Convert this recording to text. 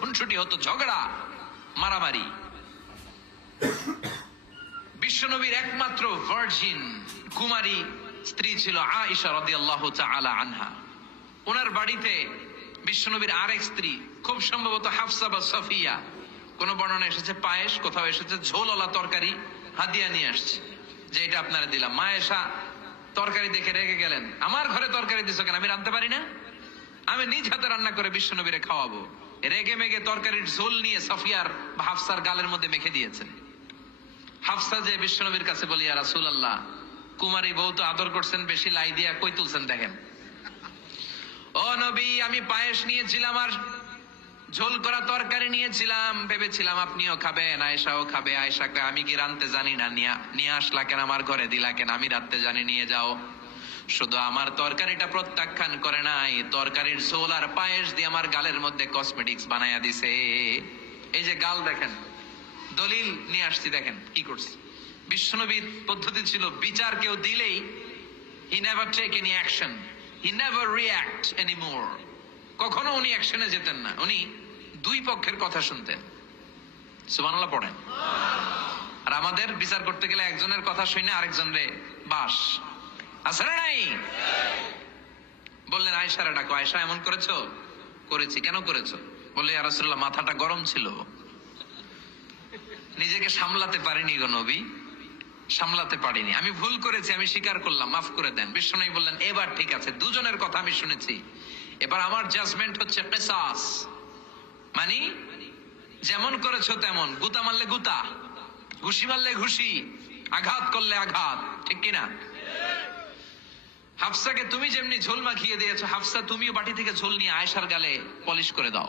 খুনসুটি হতো, ঝগড়া মারামারি। বিশ্বনবীর একমাত্র ভার্জিন কুমারী স্ত্রী ছিল আয়েশা রাদিয়াল্লাহু তাআলা আনহা। ওনার বাড়িতে বিশ্বনবীর আরেক স্ত্রী, খুব সম্ভবত হাফসা বা সাফিয়া, কোন বর্ণনা এসেছে পায়েস, কোথাও এসেছে ঝোলওয়ালা তরকারি হাদিয়া নিয়ে আসছে, যে এটা আপনারা দিলাম। মা আয়েশা তরকারি দেখে রেগে গেলেন, আমার ঘরে তরকারি দিছো কেন? আমি রাঁধতে পারি না? আমি নিজ হাতে রান্না করে বিশ্বনবীরে খাওয়াবো। রেগে মেগে তরকারির ঝোল নিয়ে সাফিয়ার বা হাফসার গালের মধ্যে মেখে দিয়েছেন। হাফসা যে বিশ্বনবীর কাছে বলি, ইয়া রাসূলুল্লাহ, কুমারী বউ তো আদর করছেন বেশি, লাই দিয়া কই তুলছেন দেখেন। ও নবী, আমি পায়েস নিয়েছিলাম আর ঝোল করা তরকারি নিয়েছিলাম, ভেবেছিলাম আপনিও খাবেন, আয়েশাও খাবে। আয়েশাকে আমি কি রাঁধতে জানি না, নিয়ে আসলা কেন আমার ঘরে, দিলা কেন? আমি রাঁধতে জানি, নিয়ে যাও। শুধু আমার তরকারিটা প্রত্যাখ্যান করে নাই, তরকারির ঝোল আর পায়েস দিয়ে আমার গালের মধ্যে কসমেটিক্স বানায়া দিছে। এই যে গাল দেখেন, দলিল নিয়ে আসছি, দেখেন কি করছি। বিশ্বনবীর পদ্ধতি ছিল, বিচার কেউ দিলেই he never take any action, he never react anymore। কখনো উনি অ্যাকশনে যেতেন না, উনি দুই পক্ষের কথা শুনতেন। সুবহানাল্লাহ পড়েন। আর আমাদের বিচার করতে গেলে একজনের কথা শুনে আরেকজনরে বাস আছে না নাই? বললেন আয়েশারে ডাকো। আয়েশা, এমন করেছো? করেছি। কেন করেছো? বললে, ইয়া রাসূলুল্লাহ, মাথাটা গরম ছিল, নিজেকে সামলাতে পারিনি গো নবী, সামলাতে পারিনি, আমি ভুল করেছি, আমি স্বীকার করলাম, মাফ করে দেন। বিশ্বনবী বললেন, এবার ঠিক আছে, দুজনের কথা আমি শুনেছি, এবার আমার জাজমেন্ট হচ্ছে কিসাস, মানে যেমন করেছো তেমন, গুতা মারলে গুতা, ঘুষি মারলে ঘুষি, আঘাত করলে আঘাত, ঠিক কিনা? হাফসাকে তুমি যেমনি ঝোল মাখিয়ে দিয়েছো, হাফসা তুমিও বাটি থেকে ঝোল নিয়ে আয়েশার গালে পলিশ করে দাও।